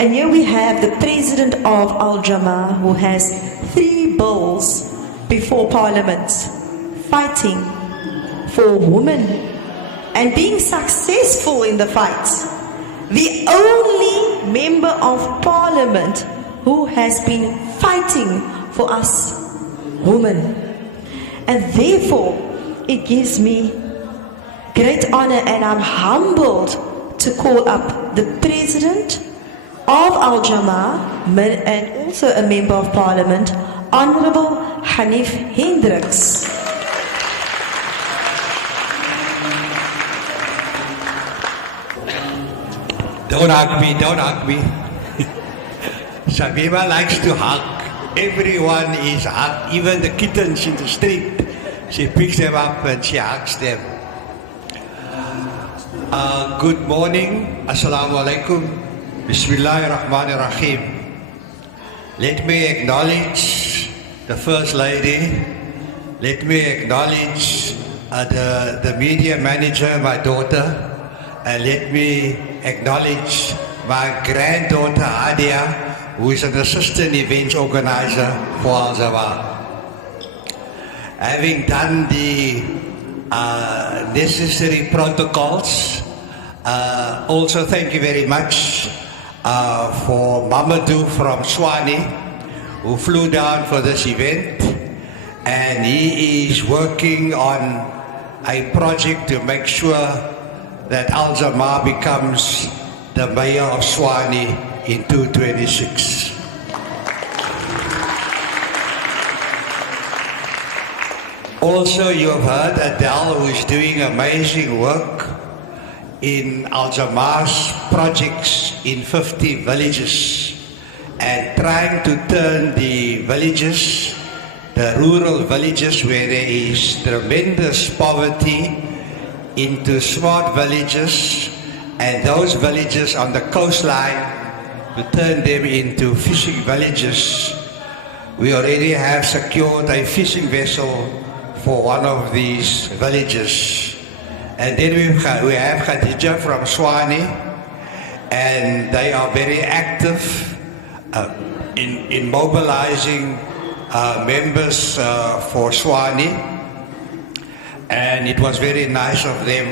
And here we have the president of Al Jama-ah, who has 3 bills before Parliament, fighting for women and being successful in the fight. The only member of Parliament who has been fighting for us women. And therefore, it gives me great honor, and I'm humbled to call up the president of Al Jama-ah and also a member of Parliament, Honorable Ganief Hendricks. Don't hug me. Shamima likes to hug. Everyone is hugged, even the kittens in the street. She picks them up and she hugs them. Good morning. Assalamu alaikum. Bismillahirrahmanirrahim. Let me acknowledge the First Lady. Let me acknowledge the media manager, my daughter. And let me acknowledge my granddaughter, Adia, who is an assistant events organizer for Al Jama-ah. Having done the necessary protocols, also thank you very much for Mamadou from Swani, who flew down for this event, and he is working on a project to make sure that Al Jama-ah becomes the mayor of Swani in 2026. Also, you have heard Adele, who is doing amazing work in Al Jama-ah's projects in 50 villages and trying to turn the villages, the rural villages where there is tremendous poverty, into smart villages, and those villages on the coastline to turn them into fishing villages. We already have secured a fishing vessel for one of these villages. And then we have Khadija from Swani, and they are very active in mobilizing members for Swani. And it was very nice of them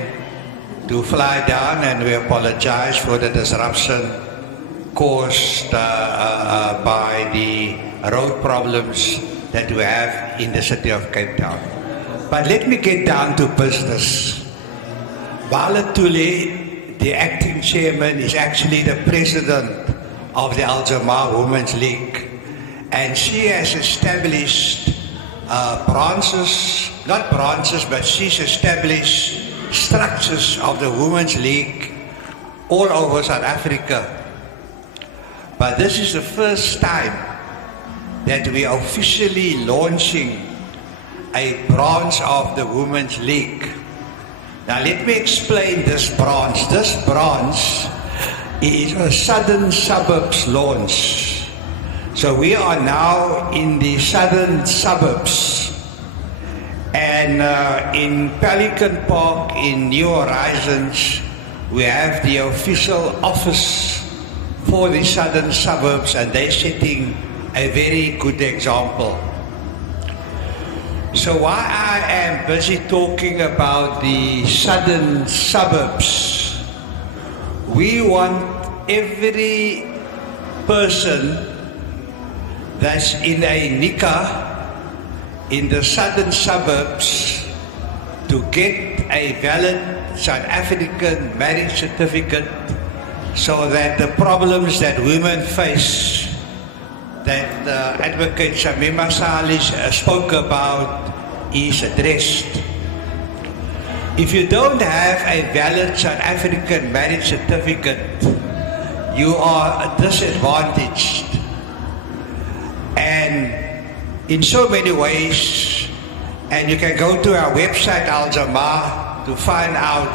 to fly down, and we apologize for the disruption caused by the road problems that we have in the city of Cape Town. But let me get down to business. Bala Tule, the acting chairman, is actually the president of the Al Jama-ah Women's League. And she has established but she's established structures of the Women's League all over South Africa. But this is the first time that we are officially launching a branch of the Women's League. Now let me explain this branch. This branch is a southern suburbs launch. So we are now in the southern suburbs. And in Pelican Park, in New Horizons, we have the official office for the southern suburbs, and they're setting a very good example. So while I am busy talking about the southern suburbs, we want every person that's in a nikah in the southern suburbs to get a valid South African marriage certificate, so that the problems that women face, that Advocate Shamima Salih spoke about, is addressed. If you don't have a valid South African marriage certificate, you are disadvantaged. And in so many ways, and you can go to our website Al Jama-ah to find out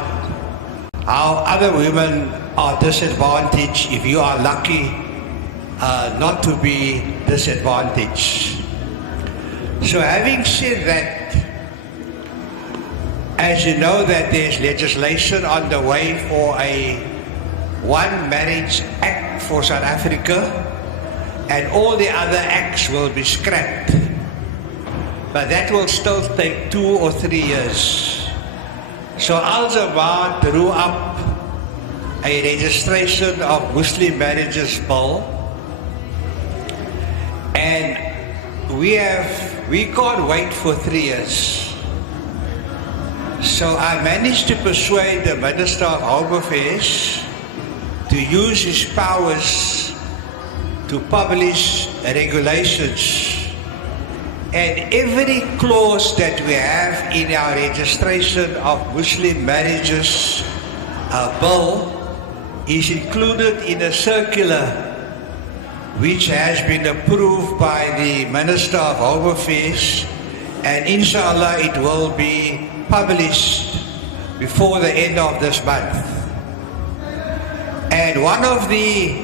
how other women are disadvantaged if you are lucky not to be disadvantaged. So having said that, as you know that there's legislation on the way for a One Marriage Act Act for South Africa, and all the other acts will be scrapped. But that will still take 2 or 3 years. So Al Jama-ah drew up a registration of Muslim marriages bill, and we can't wait for 3 years. So I managed to persuade the Minister of Home Affairs to use his powers to publish regulations, and every clause that we have in our registration of Muslim marriages bill is included in a circular which has been approved by the Minister of Home Affairs, and inshallah it will be published before the end of this month. And one of the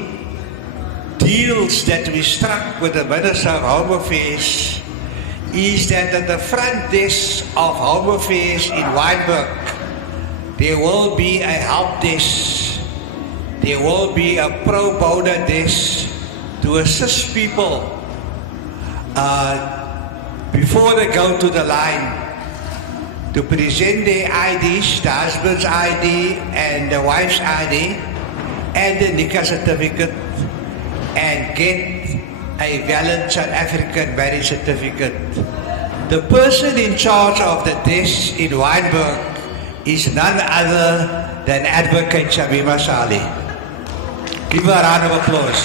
deals that we struck with the Minister of Home Affairs is that at the front desk of Home Affairs in Wynberg, there will be a help desk, there will be a pro bono desk to assist people before they go to the line to present their IDs, the husband's ID and the wife's ID and the nikah certificate, and get a valid South African marriage certificate. The person in charge of the desk in Wynberg is none other than Advocate Shamima Saleh. Give her a round of applause.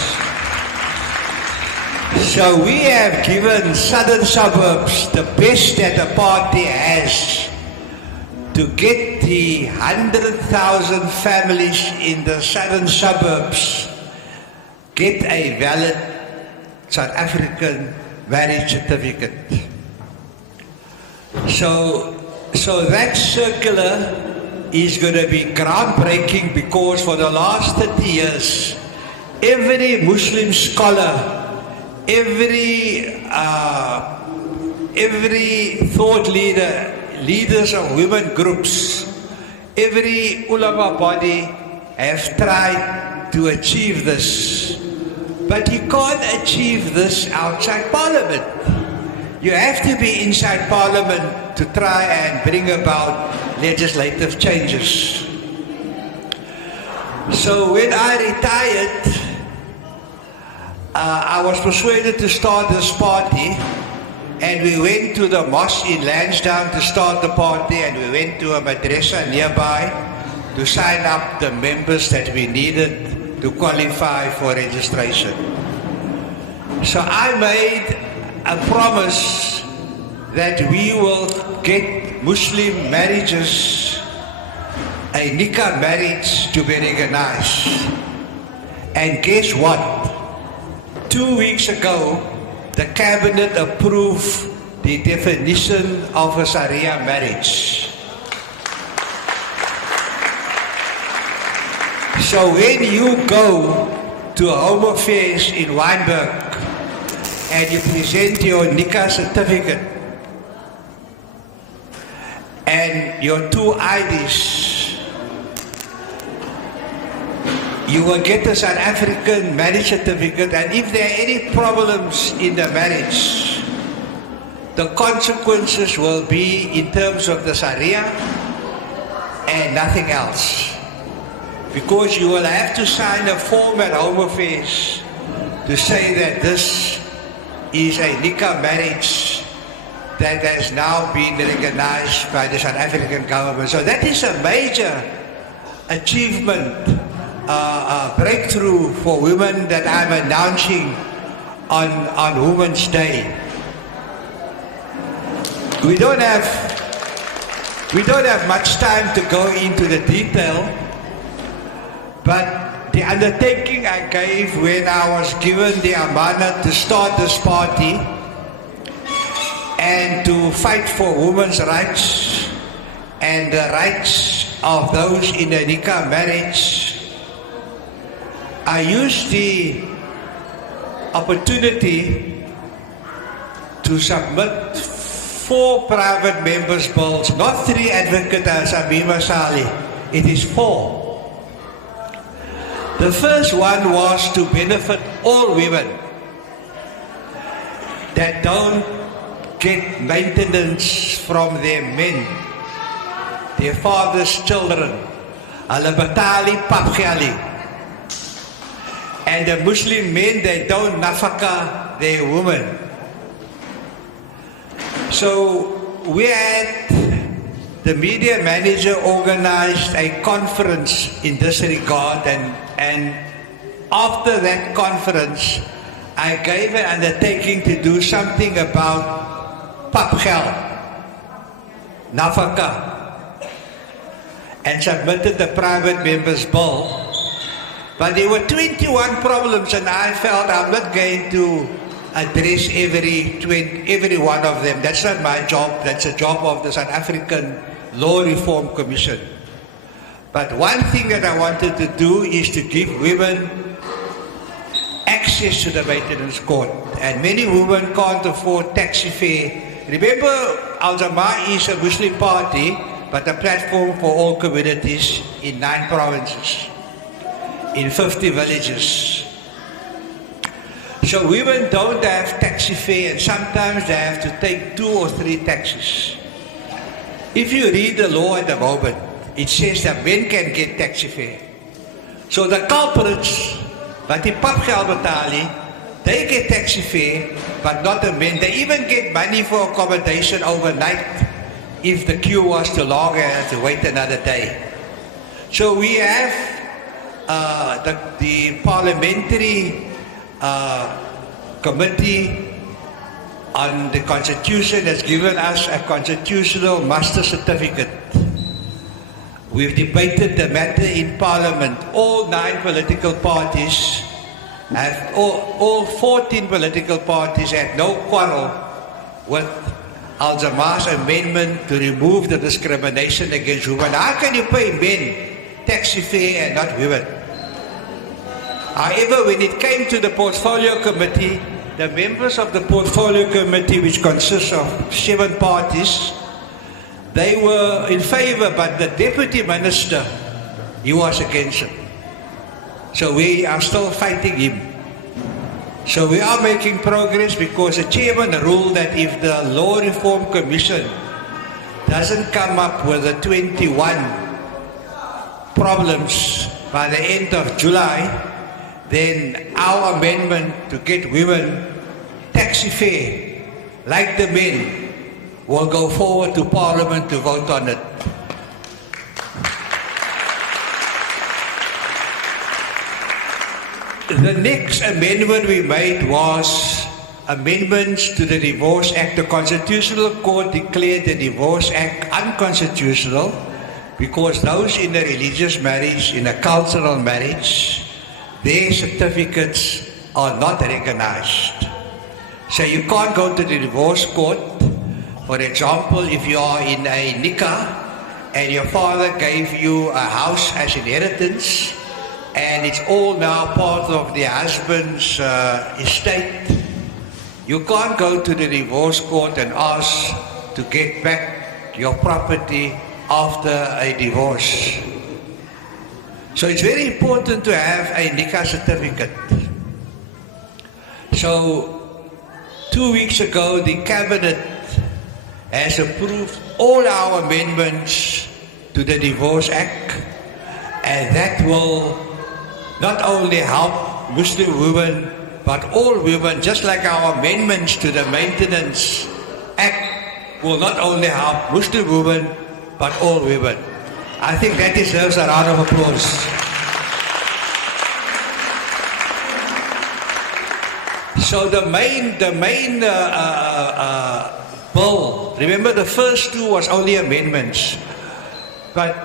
So we have given southern suburbs the best that the party has to get the 100,000 families in the southern suburbs get a valid South African marriage certificate. So that circular is going to be groundbreaking, because for the last 30 years, every Muslim scholar, every thought leader, leaders of women groups, every ulama body have tried to achieve this. But you can't achieve this outside Parliament. You have to be inside Parliament to try and bring about legislative changes. So when I retired, I was persuaded to start this party, and we went to the mosque in Lansdowne to start the party, and we went to a madrasa nearby to sign up the members that we needed to qualify for registration. So I made a promise that we will get Muslim marriages, a nikah marriage, to be recognized. And guess what? 2 weeks ago, the cabinet approved the definition of a Sharia marriage. So when you go to Home Affairs in Wynberg and you present your nikah certificate and your 2 IDs, you will get a South African marriage certificate, and if there are any problems in the marriage, the consequences will be in terms of the Sharia and nothing else. Because you will have to sign a form at Home Affairs to say that this is a nikah marriage that has now been recognized by the South African government. So that is a major achievement, breakthrough for women that I'm announcing on Women's Day. We don't have much time to go into the detail, but the undertaking I gave when I was given the amanat to start this party and to fight for women's rights and the rights of those in a nikah marriage, I used the opportunity to submit 4 private members' bills, not 3 Advocate Shamima Saleh, it is 4. The first one was to benefit all women that don't get maintenance from their men, their father's children. Hulle betaal die papgeld. And the Muslim men, they don't nafaka their women. So we had the media manager organized a conference in this regard, and after that conference, I gave an undertaking to do something about papgeld, nafaka, and submitted the private members' bill. But there were 21 problems, and I felt I'm not going to address every one of them. That's not my job. That's the job of the South African Law Reform Commission. But one thing that I wanted to do is to give women access to the maintenance court. And many women can't afford taxi fare. Remember, Jama-ah is a Muslim party, but a platform for all communities in 9 provinces, in 50 villages. So women don't have taxi fare, and sometimes they have to take 2 or 3 taxis. If you read the law at the moment, it says that men can get taxi fare. So the culprits, but the papgeld betali, they get taxi fare, but not the men. They even get money for accommodation overnight if the queue was too long and have to wait another day. So we have the parliamentary committee on the Constitution has given us a constitutional master certificate. We've debated the matter in Parliament. All 9 political parties have, all 14 political parties had no quarrel with Jama-ah's amendment to remove the discrimination against women. How can you pay men taxi fare and not women? However, when it came to the Portfolio Committee, the members of the Portfolio Committee, which consists of 7 parties, they were in favor, but the Deputy Minister, he was against it. So we are still fighting him. So we are making progress because the chairman ruled that if the Law Reform Commission doesn't come up with the 21 problems by the end of July, then our amendment to get women taxi fare, like the men, will go forward to Parliament to vote on it. The next amendment we made was amendments to the Divorce Act. The Constitutional Court declared the Divorce Act unconstitutional because those in a religious marriage, in a cultural marriage, their certificates are not recognized. So you can't go to the divorce court. For example, if you are in a nikah and your father gave you a house as inheritance and it's all now part of the husband's estate, you can't go to the divorce court and ask to get back your property after a divorce. So it's very important to have a nikah certificate. So 2 weeks ago, the Cabinet has approved all our amendments to the Divorce Act, and that will not only help Muslim women, but all women, just like our amendments to the Maintenance Act will not only help Muslim women, but all women. I think that deserves a round of applause. So the main bill, remember the first 2 was only amendments, but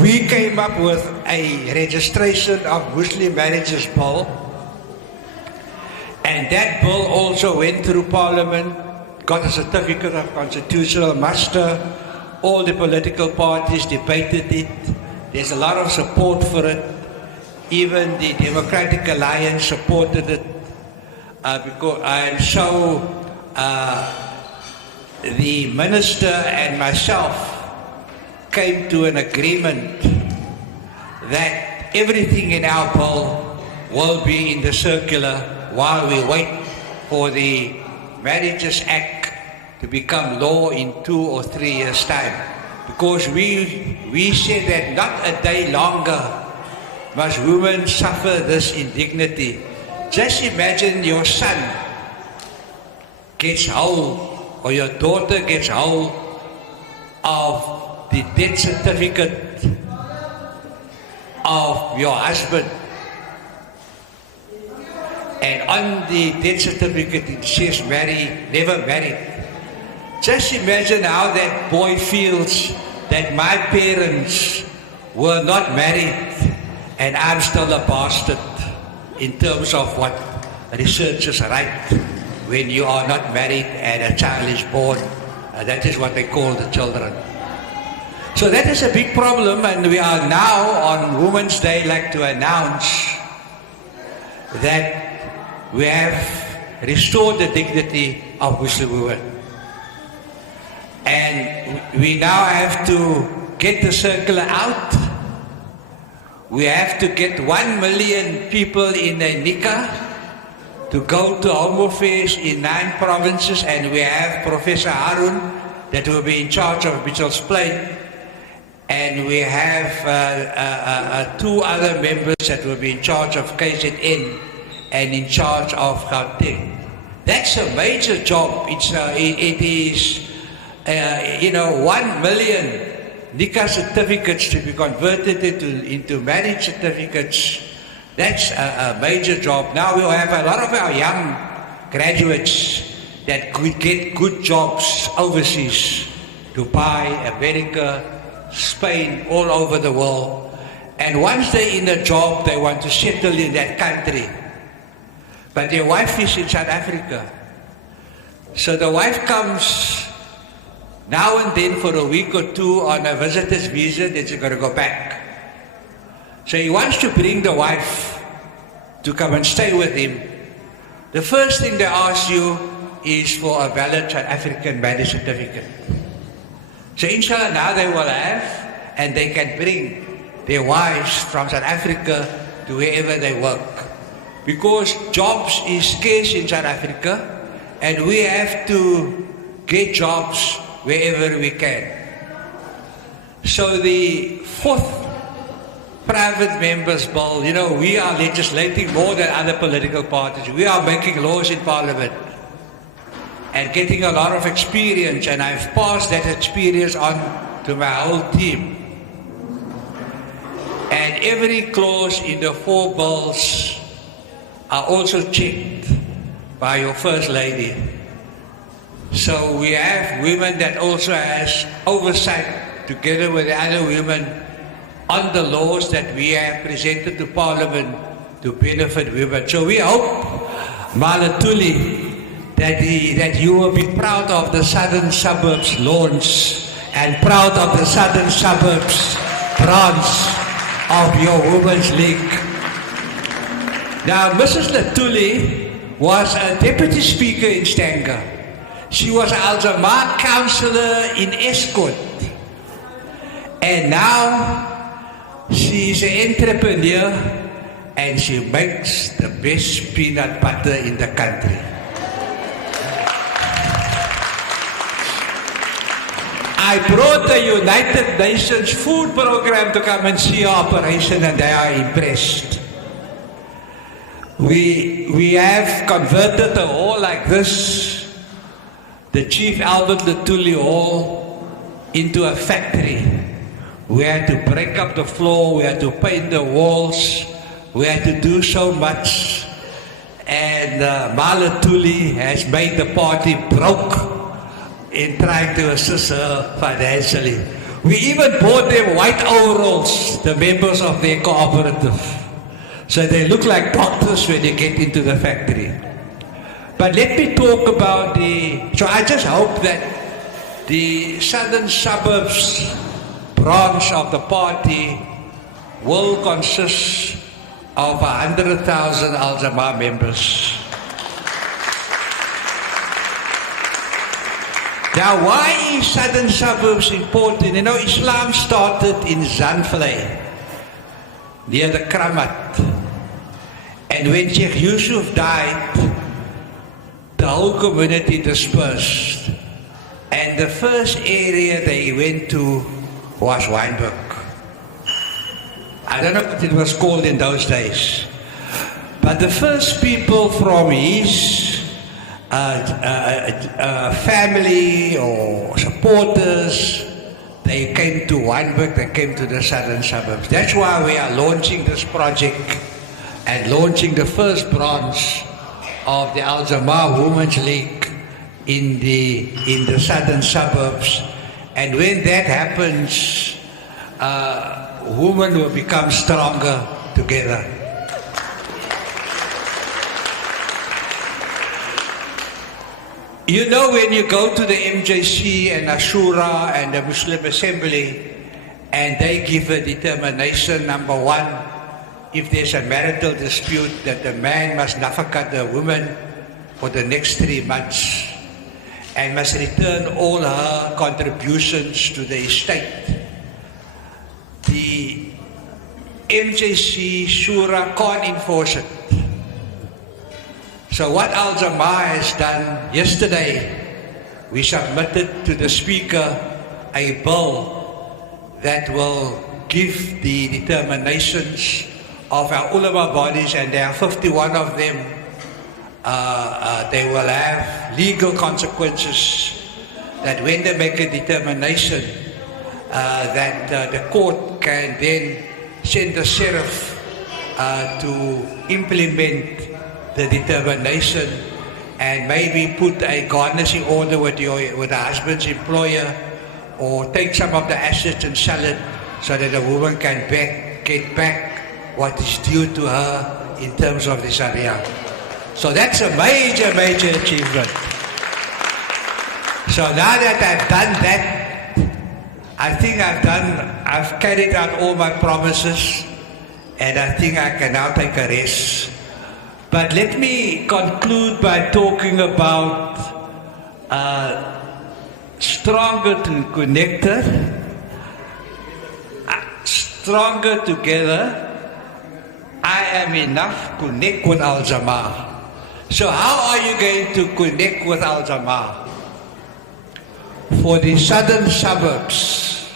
we came up with a registration of Muslim marriages bill, and that bill also went through Parliament, got a certificate of constitutional muster. All the political parties debated it. There's a lot of support for it. Even the Democratic Alliance supported it. And so the minister and myself came to an agreement that everything in our bill will be in the circular while we wait for the Marriages Act to become law in 2 or 3 years' time. Because we said that not a day longer must women suffer this indignity. Just imagine your son gets hold, or your daughter gets hold of the death certificate of your husband, and on the death certificate it says never married. Just imagine how that boy feels that my parents were not married and I'm still a bastard, in terms of what researchers write when you are not married and a child is born. That is what they call the children. So that is a big problem, and we are now on Women's Day like to announce that we have restored the dignity of Muslim women. And we now have to get the circular out. We have to get 1 million people in a nikah to go to home affairs in 9 provinces, and we have Professor Harun that will be in charge of Mitchell's Plain, and we have 2 other members that will be in charge of KZN and in charge of Gauteng. That's a major job. It is 1 million nikah certificates to be converted into marriage certificates. That's a major job. Now we'll have a lot of our young graduates that could get good jobs overseas, Dubai, America, Spain, all over the world. And once they're in a job, they want to settle in that country. But their wife is in South Africa. So the wife comes now and then for a week or 2 on a visitor's visa, then she's going to go back. So he wants to bring the wife to come and stay with him. The first thing they ask you is for a valid South African marriage certificate. So inshallah now they will have, and they can bring their wives from South Africa to wherever they work. Because jobs is scarce in South Africa, and we have to get jobs wherever we can. So the 4th private members bill, we are legislating more than other political parties. We are making laws in Parliament and getting a lot of experience, and I've passed that experience on to my whole team. And every clause in the 4 bills are also checked by your First Lady. So we have women that also has oversight together with the other women on the laws that we have presented to Parliament to benefit women. So we hope, Malatuli, that you will be proud of the Southern Suburbs launch and proud of the Southern Suburbs branch of your Women's League. Now, Mrs. Latuli was a deputy speaker in Stanger. She was an Jama-ah councillor in Escort. And now she is an entrepreneur, and she makes the best peanut butter in the country. I brought the United Nations food program to come and see our operation, and they are impressed. We have converted a hall like this, the Chief Albert Latuli Hall, into a factory. We had to break up the floor, we had to paint the walls, we had to do so much. And Malatuli has made the party broke in trying to assist her financially. We even bought them white overalls, the members of their cooperative. So they look like doctors when they get into the factory. But let me talk about so I just hope that the Southern Suburbs branch of the party will consist of 100,000 Al-Jama members. Now, why is Southern Suburbs important? Islam started in Zandvlei. near the Kramat. And when Sheikh Yusuf died, the whole community dispersed. And the first area they went to was Wynberg. I don't know what it was called in those days. But the first people from his family or supporters, they came to Wynberg, they came to the southern suburbs. That's why we are launching this project and launching the first branch of the Jama-ah Women's League in the southern suburbs. And when that happens, women will become stronger together. You know, when you go to the MJC and Ashura and the Muslim Assembly and they give a determination, number one, if there's a marital dispute, that the man must nafaka the woman for the next 3 months and must return all her contributions to the estate. The MJC Shura can't enforce it. So what Jama-ah has done yesterday, we submitted to the Speaker a bill that will give the determinations of our ulama bodies, and there are 51 of them. They will have legal consequences that when they make a determination that the court can then send the sheriff to implement the determination and maybe put a garnishing order with the husband's employer, or take some of the assets and sell it so that the woman can get back what is due to her in terms of the Sharia. So that's a major, major achievement. So now that I've done that, I think I've carried out all my promises, and I think I can now take a rest. But let me conclude by talking about stronger to connected, stronger together. I am enough, connect with Jama-ah. So how are you going to connect with Jama-ah? For the southern suburbs,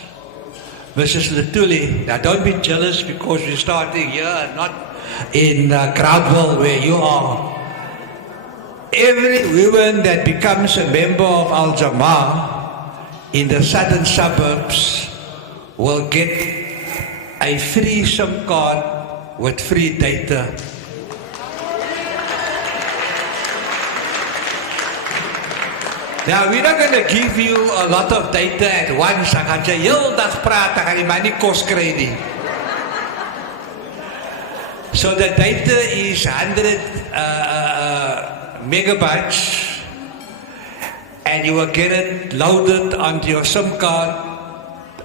Mrs. Latuli, now don't be jealous because we're starting here and not in Groundville where you are. Every woman that becomes a member of Jama-ah in the southern suburbs will get a free SIM card with free data. Now, we're not going to give you a lot of data at once. Ek gaan jy heel dag praat, ek gaan die man nie kos kry nie. So the data is 100 megabytes, and you will get it loaded onto your SIM card,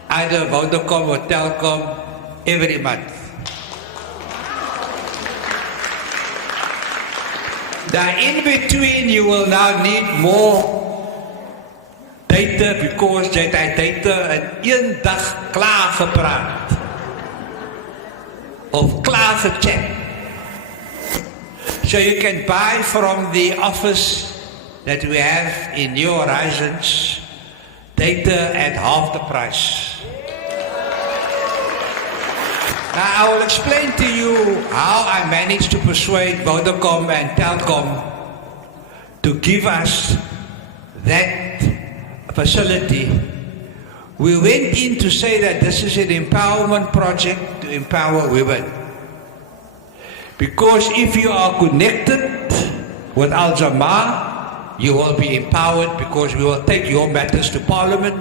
either Vodacom or Telkom, every month. Now, in between, you will now need more data because jy het die data in 1 dag klaar gepraat of klaar gechat. So you can buy from the office that we have in New Horizons data at half the price. Now, I will explain to you how I managed to persuade Vodacom and Telkom to give us that facility. We went in to say that this is an empowerment project to empower women. Because if you are connected with Jama-ah, you will be empowered, because we will take your matters to Parliament,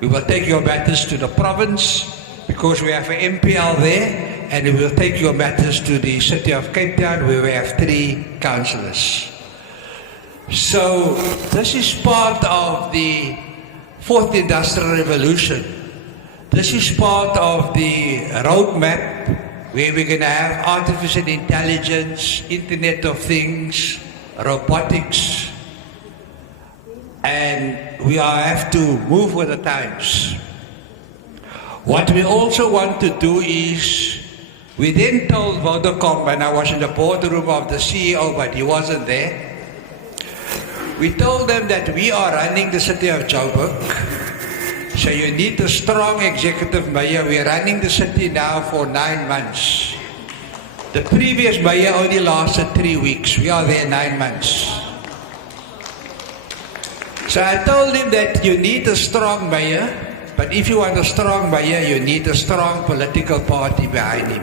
we will take your matters to the province, because we have an MPL there, and we will take your matters to the city of Cape Town, where we have 3 councillors. So this is part of the 4th Industrial Revolution. This is part of the roadmap where we're going to have artificial intelligence, Internet of Things, robotics, and we have to move with the times. What we also want to do is We then told Vodacom, when I was in the boardroom of the CEO, but he wasn't there, we told them that we are running the city of Joburg, so you need a strong executive mayor. We're running the city now for 9 months. The previous mayor only lasted 3 weeks. We are there 9 months. So I told him that you need a strong mayor, but if you want a strong mayor, you need a strong political party behind him.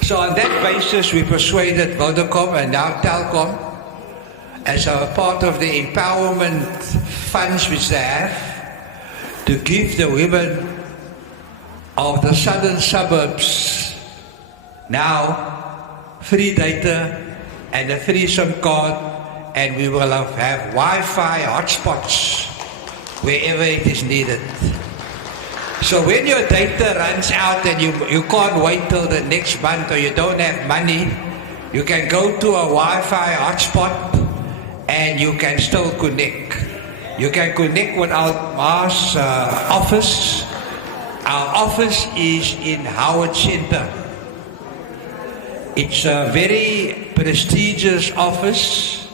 So on that basis, we persuaded Vodacom and now Telkom, as a part of the empowerment funds which they have, to give the women of the southern suburbs now free data and a free SIM card, and we will have Wi-Fi hotspots wherever it is needed. So when your data runs out and you can't wait till the next month, or you don't have money, you can go to a Wi-Fi hotspot and you can still connect. You can connect with our mass office. Our office is in Howard Center. It's a very prestigious office.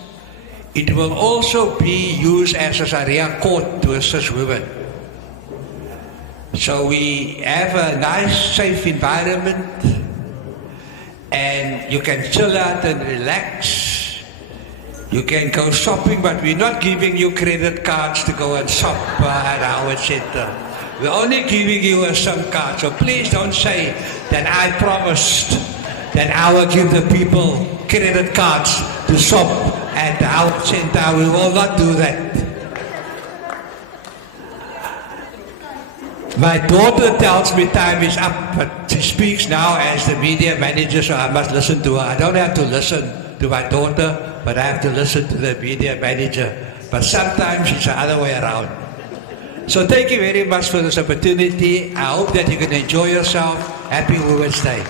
It will also be used as a Sharia court to assist women. So we have a nice, safe environment, and you can chill out and relax. You can go shopping, but we're not giving you credit cards to go and shop at our center. We're only giving you a SIM card. So please don't say that I promised that I will give the people credit cards to shop at our center. We will not do that. My daughter tells me time is up, but she speaks now as the media manager, so I must listen to her. I don't have to listen to my daughter, but I have to listen to the media manager. But sometimes it's the other way around. So thank you very much for this opportunity. I hope that you can enjoy yourself. Happy Women's Day.